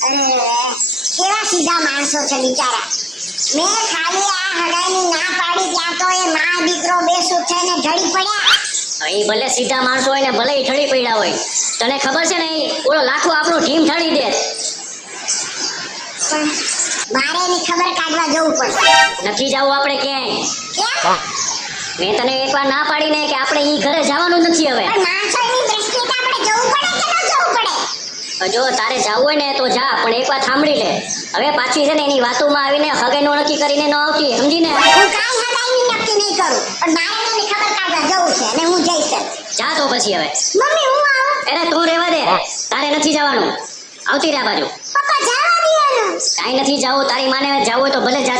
કેવા સીધા માણસો છે બિચારા. મેં ખાલી આ હગાઈની ના પાડી ત્યાં તો એ મા દીકરો બે સુથઈને ઢળી પડ્યા. એ ભલે સીધા માણસો હોય ને ભલે ઠળી પડ્યા હોય, તને ખબર છે ને ઓલો લાખો આપણો ઢીમ ઠળી દે. પણ મારે એની ખબર કાઢવા જવું પડશે. નથી જવું આપણે ક્યાંય. કેમ? મેં તને એકવાર ના પાડી ને કે આપણે ઈ ઘરે જવાનું નથી હવે. પણ માણસોની દ્રષ્ટિએ તો આપણે જવું પડે કે ન જવું પડે? જો તારે જવું હોય ને તો જા, પણ એકવાર સાંભળી લે. હવે પાછી છે ને એની વાતોમાં આવીને હગાઈનું નક્કી કરીને ન આવતી, સમજી ને? હું કાંઈ હગાઈની નક્કી નહીં કરું, પણ મારે એની ખબર કાઢવા જવું છે અને હું જઈશ. જા તો પછી હવે. મમ્મી હું આવું. અરે તું રહેવા દે, તારે નથી જવાનું. આવતી રહ્યા બાજુ. પપ્પા જવા દે ને. કાંઈ નથી જવું, તારી માને જવું હોય તો ભલે જા.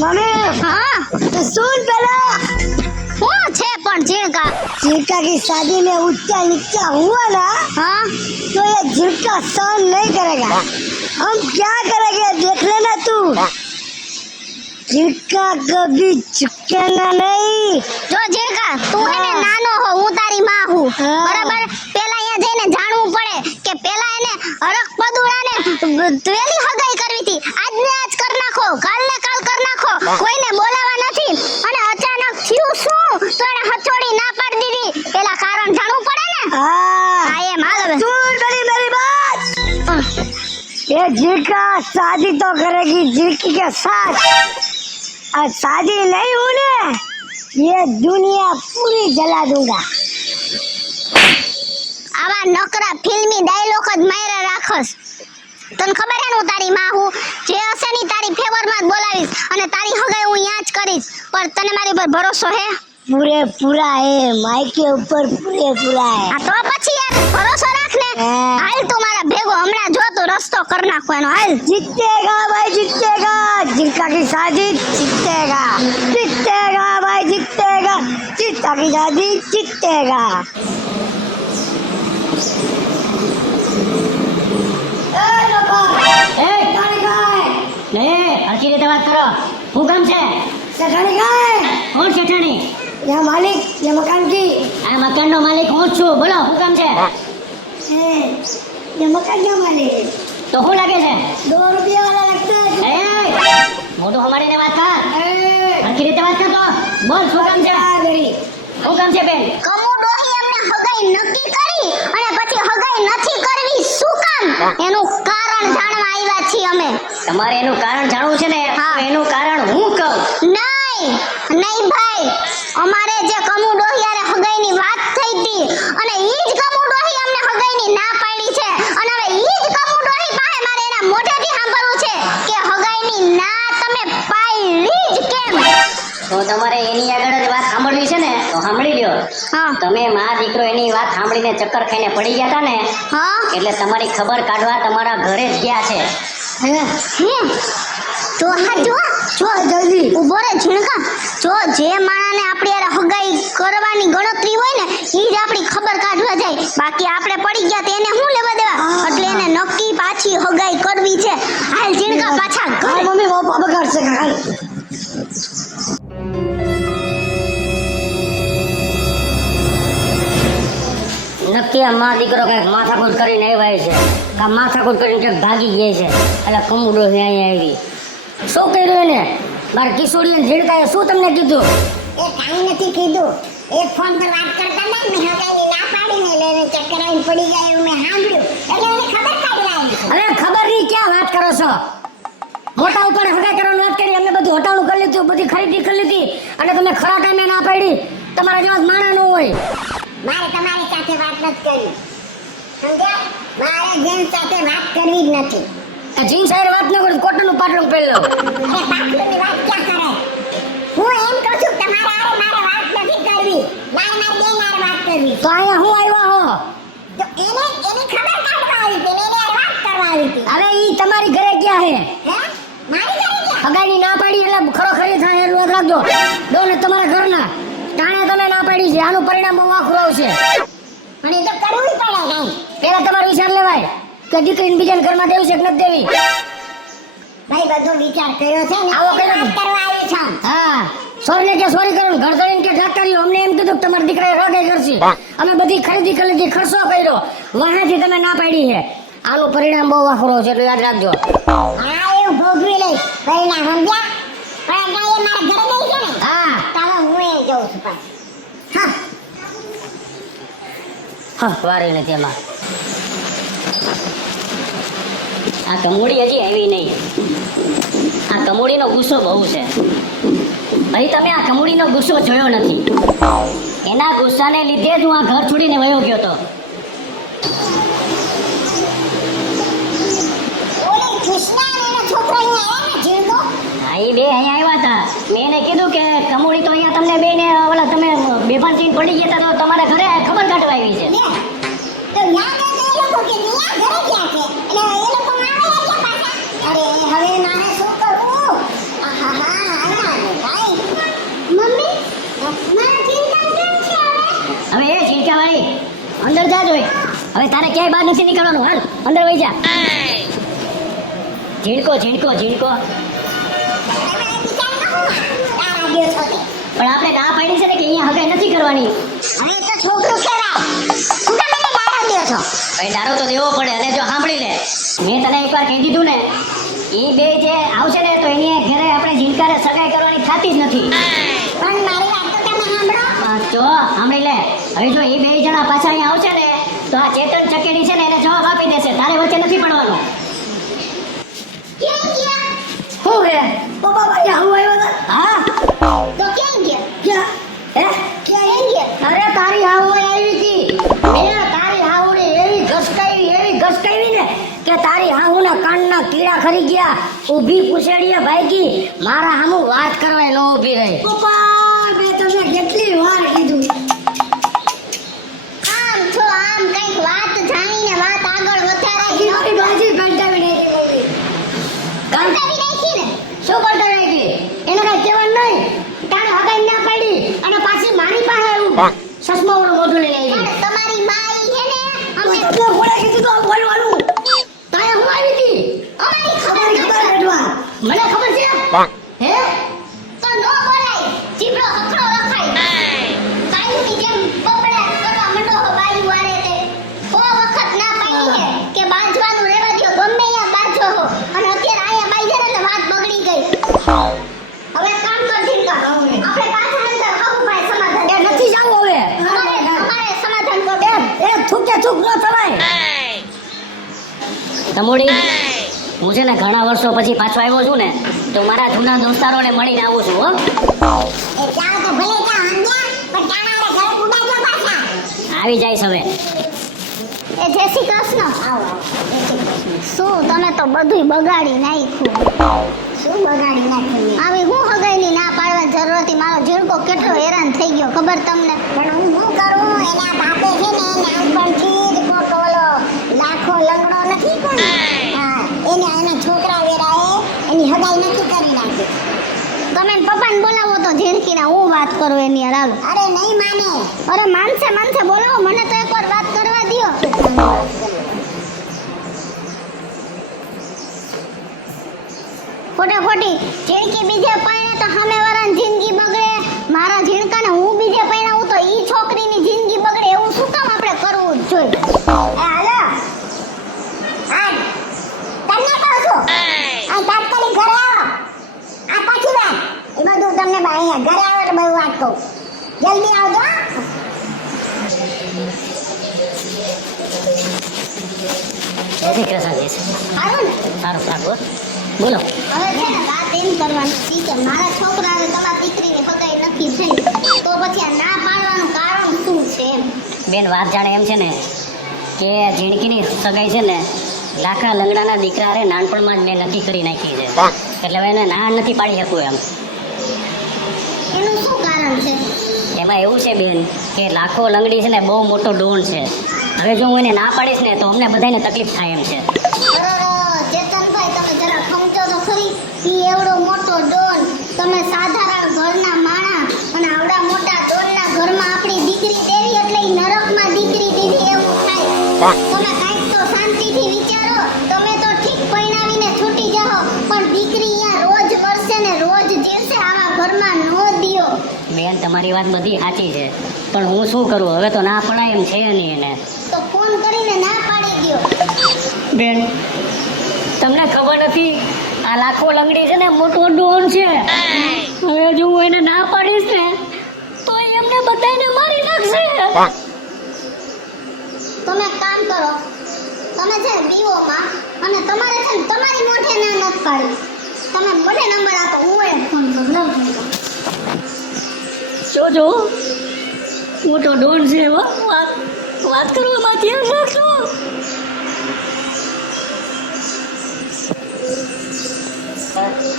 मम्मी हाँ तो सुन पहले कौन छे पण झिरका की शादी में ऊंचा नीचा हुआ ना हाँ तो ये झिरका सहन नहीं करेगा. हम क्या करेंगे देख लेना तू. झिरका कभी झुकेगा नहीं. जो झिरका તું એને નાનો હો, હું તારી માં હું, બરાબર? પેલા અહીંયા જઈને જાણવું પડે કે પેલા એને હરખ પદુડાને વેલી હગાઈ કરવી હતી. આજને આજ કર નાખો, કાલને કાલ કર નાખો, કોઈને બોલાવા નથી. અને અચાનક થયું શું તો એને હથોડી ના પાડી દીધી. પેલા કારણ જાણવું પડે ને. હા એમ હાલ હવે. सुन मेरी बात. ये झिरका शादी तो करेगी झिरकी के साथ. और शादी नहीं होने ये दुनिया पूरी जला दूंगा. આવા નકરા ફિલ્મી ડાયલોગ જ માર્યા રાખસ. તને ખબર હે ને હું તારી માં હું, જે હશે ની તારી ફેવરમાં જ બોલાવીશ અને તારી હગાઈ હું અહીંયા જ કરીશ. પણ તને મારી પર ભરોસો હે? पूरे पूरा है माई के ऊपर पूरे पूरा है. આ તો પછી યાર ભરોસો રાખ ને. હાલ તું મારા ભેગો હમણાં જો તું રસ્તો કર નાખો એનો. હાલ. जीतेगा भाई जीतेगा. झिरका की शादी जीतेगा. जीतेगा भाई जीतेगा. झिरका की शादी जीतेगा. લે હરખી રીતે વાત કરો. શું કામ છે? सेठानी कहाँ है? કોણ શેઠાણી? यहाँ मालिक ये मकान की. આ મકાનનો માલિક હું જ છું. બોલો શું કામ છે? ये मकान का मालिक તો શું લાગે છે? 2 रुपया वाला लगता है. મોટું હમાડીને વાત કર. હરખી રીતે વાત કર તો. બોલ શું કામ છે? શું કામ છે બેન? કમુ ડોહી અમને હગાઈ નક્કી કરી અને પછી હગાઈ નથી કરવી શું કામ? એનું કારણ જાણવા આવ્યા છીએ અમે. તમારે એનું કારણ જાણવું છે ને? હા. તો એનું કારણ હું કહું. નહીં ભાઈ, અમારે જે કમુ ડોહી હારે હગાઈની વાત થઈ હતી અને ઈ જ કમુ ડોહી અમને હગાઈની ના પાડી છે. અને હવે ઈ જ કમુ ડોહી પાસે મારે એના મોઢેથી સાંભળવું છે કે હગાઈની ના તમે પાડી જ કેમ? તો તમારે એની આગળ જ વાત સાંભળવી છે ને તો સાંભળી લ્યો. હા તમે માં દીકરો એની વાત સાંભળીને ચક્કર ખાઈને પડી ગયા હતા ને, હા એટલે તમારી ખબર કાઢવા તમારા ઘરે જ ગયા છે. જો હા જો जल्दी ઉભો રે ઝીણકા. જો જે માણાને આપણી હારે હગાઈ કરવાની ગણતરી હોય ને ઈ જ આપણી ખબર કાઢવા જાય. બાકી આપણે પડી ગયા તો એને શું લેવા દેવા? એટલે એને નક્કી પાછી હગાઈ કરવી છે. હાલ ઝીણકા પાછા ઘરે. मम्मी वो पापा घर से कहा. નક્કી આ માં દીકરો કઈક માથાકૂટ કરીને આવ્યા છે. આ માથાકૂટ કરીને ક્યાંક ભાગી ગયા છે. એટલે કમુડો અહીંયા આવી. શું કર્યું એને? મારા કિશોરીને ઝીણકાએ શું તમને કીધું? એ કાઈ નથી કીધું. એક ફોન પર વાત કરતા હતા ને હગાઈની ના પાડીને લઈને ચક્કર આવીને પડી ગયા એવું મેં સાંભળ્યું. એટલે એને ખબર કાઢવા આવી. હવે ખબર નહીં ક્યાં વાત કરો છો? મોટા ઉપર હગાઈ કરવાની વાત કરી, અમે બધું હટાણું કરી લીધું, બધી ખરીદી કરી લીધી અને તમે ખરા ટાઈમે ના પાડી. તમારા જેવા માણા ન હોય. મારે તમારી સાથે વાત નથી કરવી. સમજ્યા? મારે જેન સાથે વાત કરવી જ નથી. આ જીન્સ હારે વાત ન કરું તો કોટનનું પાટલું પહેરી લો. અરે પાટલુની વાત ક્યાં કરે? હું એમ કહું છું કે તમારે હારે મારે વાત નથી કરવી. મારે મારી બેન હારે વાત કરવી. તો અહીંયા હું આવ્યા હો? તો એને એની ખબર કાઢવા આવી હતી ને એને હારે વાત કરવા આવી હતી. હવે ઈ તમારી ઘરે ક્યાં હે? હે? મારી ઘરે ક્યાં? હગાઈની ના પાડી એટલે ખરોખરી થાય એટલું યાદ રાખજો. ડોને તમારા ઘરના ટાણે તમે ના પાડી છે. આનું પરિણામ બહુ આખું આવશે. પણ એ તો કરવું જ પડે કાંઈ. પેલા તમારો વિચાર લેવાય કે દીકરીને બીજાના ઘરમાં દેવી છે કે નથી દેવી. ભાઈ બધો વિચાર કર્યો છે ને આવો કર્યો. વાત કરવા આવ્યો છું હા સોરી કે સોરી કરો ઘર ધરીને કે ઠાક કર્યું અમને એમ કીધું કે તમારા દીકરાએ રોગે કરશે અમે બધી ખરીદી કરી લીધી ખર્ચો કર્યો વાહેથી તમે ના પાડી છે આનું પરિણામ બહુ વાખરો છે એટલે યાદ રાખજો હા એવું ભોગવી લઈશ પરિણામ સમજ્યા પણ આ ગાય મારા ઘરે ગઈ છે ને હા તારે હું એ જઉં છું પાછું. હા હા વારી નથી એમાં આ કમોડી હજી આવી નહીં આ કમોડીનો ગુસ્સો બહુ છે હજી તમે આ કમોડીનો ગુસ્સો જોયો નથી એના ગુસ્સાને લીધે જ હું આ ઘર છોડીને વયો ગયો હતો ઓલી કૃષ્ણા અને એનો છોકરો અહીંયા આવ્યા ને જીણકો હા એ બે અહીંયા આવ્યા હતા મેં એને કીધું કે કમોડી તો અહીંયા તમને બેને ઓલા તમે બેભાન થઈને પડી ગયા હતા તો તમારા ઘરે ખબર કાઢવા આવી છે લે તો ન્યા ગયા તો એ લોકો કે ન્યા ઘરે ગયા છે એટલે એ લોકો આવે ગયા પાછા અરે હવે મારે શું કરવું આહાહા આના ભાઈ મમ્મી મારા ચિંતા કેમ છે હવે હવે એ ચીરકાવાળી અંદર જા જોઈ હવે તારે ક્યાંય બહાર નથી નીકળવાનું હાલ અંદર વહી જા ઝીણકો ઝીણકો ઝીણકો તમે વિચાર ન હો આ પણ આપણે રાડ્યો છો તે ના પાડી છે ને કે અહીંયા હગાઈ નથી કરવાની હવે તો છોકરું કહેવાય શું તમે મને દાડો દ્યો છો ભાઈ દારો તો દેવો પડે અને જો સાંભળી લે મેં તને એકવાર કહી દીધું ને એ બે જે આવશે ને તો એની ઘરે આપણે ઝીણકાને સગાઈ કરવાની થતી જ નથી પણ મારી વાત તો તમે સાંભળો જો સાંભળી લે હવે જો એ બે જણા પાછા અહીંયા આવશે ને તો આ ચેતન ચકેડી છે ને એને જવાબ આપી દેશે તારે વચ્ચે નથી પડવાનો ક્યાં ગયા શું હે બાબા ભાઈ આવું આવ્યો હા તો ક્યાં ગયા ક્યાં હે ક્યાં ગયા અરે તારી હાવ આવી હતી મેં તારી હાવને એવી ઘસકાવી ને કે તારી હાવના કાનના કીડા ખરી ગયા ઊભી પૂછડીએ ભાઈકી મારા હામું વાત કરવા ન ઊભી રહી પપ્પા મેં તમને કેટલી વાર કીધું આમ છો આમ કઈક વાત જાણીને વાત આગળ વધારાય મારી બાજી કંટાવી નાખી મમ્મી કંટાવી નાખી ને શું કંટાવી નાખી એને કઈ કહેવાનું નહીં તારે હગાઈ ના પાડી અને પાછી મારી પાસે આવ્યું સસમાવાળું મોઢું લઈને આવી પણ તમારી માઈ છે ને અમે તો બોલે કીધું તો બોલવાનું તારે હું આવી હતી અમારી ખબર ખબર બેઠવા મને ખબર છે હે તો નો બોલાય જીભડો હખડો રખાય બાયુની જેમ બબડા કરવા મંડો હો બાયુ વારે તે ઓ વખત ના પાડી છે કે બાંધવાનું રહેવા દ્યો ગમે ત્યાં બાંધો હો અને અત્યારે આયા બાંધે ને એટલે વાત બગડી ગઈ હવે કામ કર જીનકા આપણે પાછા અંદર આવું ભાઈ સમાધાન એ નથી જાવું હવે અમારે સમાધાન કરો એ થૂકે થૂક ન થવાય તમોડી હું છે ને ઘણા વર્ષો પછી પાછો આવ્યો છું ને તો મારા જૂના દોસ્તારોને મળીને આવું છું હો એ જાઓ તો ભલે જા હંગ્યા પણ તારા ઘરે કુડાજો પાછા આવી જઈશ હવે એ જય શ્રી કૃષ્ણ આવો શું તમે તો બધુંય બગાડી નાખ્યું શું બગાડી નાખ્યું આવી હું હગાઈની ના પાડવા જરૂર હતી મારો જીણકો કેટલો હેરાન થઈ ગયો ખબર તમને પણ હું શું કરું એના બાપે છે ને નાનપણથી જ કોક ઓલો લાખો લંગડો નથી કોઈ હા એને એના છોકરા વેરાએ એની હગાઈ નથી કરી નાખી તમે પપ્પાને બોલાવો તો ઝીણકીના હું વાત કરું એની હાલ અરે નહીં માને અરે માનસે બોલાવો મને તો એકવાર વાત કરવા દ્યો ખોટી ઝીણકી બીજે પરણે તો સામે વાળાની જિંદગી બગડે મારા ઝીણકાને હું બીજે પરણાવું તો ઈ છોકરીની જિંદગી બગડે એવું શું કામ આપણે કરવું જ જોઈએ એ હાલો હા તમને કહું છું આ તાત્કાલિક ઘરે આવો આ પાછી વાત એ બધું તમને અહીંયા ઘરે આવો એટલે બધું વાત કહું જલ્દી આવજો જય શ્રી કૃષ્ણ જય શ્રી સારું ને સારું સારું બોલો હવે છે ને વાત એમ કરવાની હતી કે મારા છોકરાને તમારા દીકરીની હગાઈ નક્કી થઈ તો પછી આ ના પાડવાનું કારણ શું છે એમ બેન વાત જાણે એમ છે ને કે ઝીણકીની સગાઈ છે ને લાખા લંગડાના દીકરા રે નાનપણમાં જ મેં નક્કી કરી નાખી છે એટલે હવે એને ના નથી પાડી શકું એમ એનું શું કારણ છે એમાં એવું છે બેન કે લાખો લંગડી છે ને બહુ મોટો ડોન છે હવે જો હું એને ના પાડીશ ને તો અમને બધાને તકલીફ થાય એમ છે અરે ચેતનભાઈ તમે જરા સમજો તો ખરી ઈ એવડો મોટો ડોન તમે સાધારણ ઘરના માણા અને આવડા મોટા ડોનના ઘરમાં આપણી દીકરી દેવી એટલે ઈ નરકમાં દીકરી દીધી એવું થાય તમે કાંઈક તો શાંતિથી વિચારો તમે તો ઠીક પરણાવીને છૂટી જાઓ પણ દીકરી બેન તમારી વાત બધી સાચી છે, પણ હું શું કરું, હવે તો ના પડાય એમ છે નહીં એને. તો ફોન કરીને ના પાડી દ્યો. બેન તમને ખબર નથી, આ લાખો લંગડી છે ને મોટો ડોન છે. હવે જો હું એને ના પાડીશ ને તો એ એમને બધાને મારી નાખશે. તમે એક કામ કરો, તમે છે ને બીવોમાં અને તમારે છે ને તમારી મોઢે ના નથી પાડી, તમે મોઢે નંબર આપો, હું એને ફોન કરું. લઉં છું. જો મોટો ડોન છે હો. વાત કરવામાં ધ્યાન રાખજો.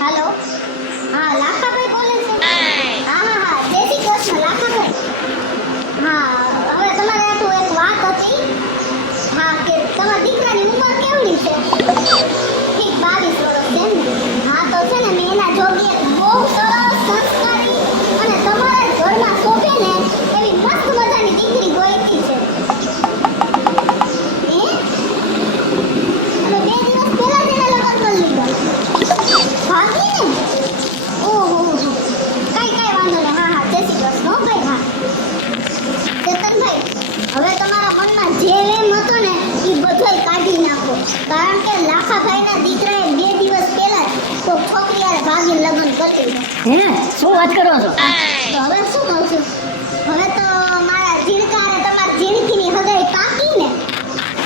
હાલો, હા લાખાભાઈ બોલે છે? હા જય શ્રી કૃષ્ણ લાખાભાઈ. હા હવે તમારે આટલું એક વાત હતી. હા કે તમારા દીકરાની ઉંમર કેવડી છે? ઠીક 22 વર્ષ છે ને? હા તો છે ને મેં એના જોગી એક બહુ સરસ સંસ્કારી અને તમારા ઘરમાં શોભે ને એવી મસ્ત મજાની દીકરી ગોઈતી છે. અને 2 દિવસ પહેલા જ એના લગ્ન કરી લીધા. ભાગીને? ઓહો, કઈ વાંધો નહીં. હા જય શ્રી કૃષ્ણ હો ભાઈ. હા ચેતનભાઈ, હવે તમારા મનમાં જે એમ હતો ને એ બધોય કાઢી નાખો, કારણ કે લાખાભાઈના દીકરાએ 2 દિવસ પહેલા તો છોકરી હારે ભાગીને લગ્ન કરી દીધા. હે શું વાત કરો છો? તો હવે શું કહું છું, હવે તો મારા જીણકા હારે તમારી જીણકીની હગાઈ પાકી ને?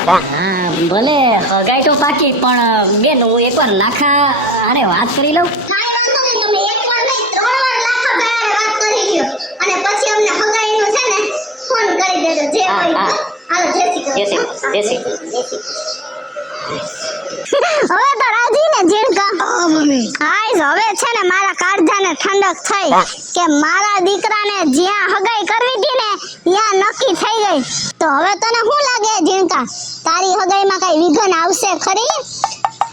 હા ભલે હગાઈ તો પાકી, પણ બેન હું એકવાર લાખા અરે વાત કરી લઉં. કાંઈ વાંધો નહીં, તમે એકવાર નહીં 3 વાર લાખાભાઈ હારે વાત કરી લ્યો અને પછી અમને હગાઈનું છે ને ફોન કરી દેજો જે હા, હોય. હા. હાલો જય શ્રી જય કૃષ્ણ. શ્રી હવે તો રાજી ને જીણકા? હા મમ્મી. હાય હવે છે ને મારા કાળજાને ઠંડક થઈ કે મારા દીકરાને જ્યાં હગાઈ કરવી હતી ને ત્યાં નક્કી થઈ ગઈ. તો હવે તને શું લાગે જીણકા, તારી હગાઈમાં કઈ વિઘન આવશે ખરી?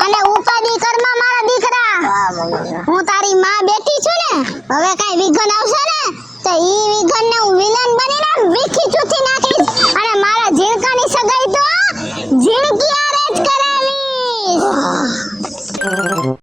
અને ઉપાધિ કરમાં મારા દીકરા, હું તારી માં બેઠી છું ને, હવે કઈ વિઘન આવશે ને તો ઈ વિઘન ને હું વિલન બનીને વીખી ચૂથી નાખી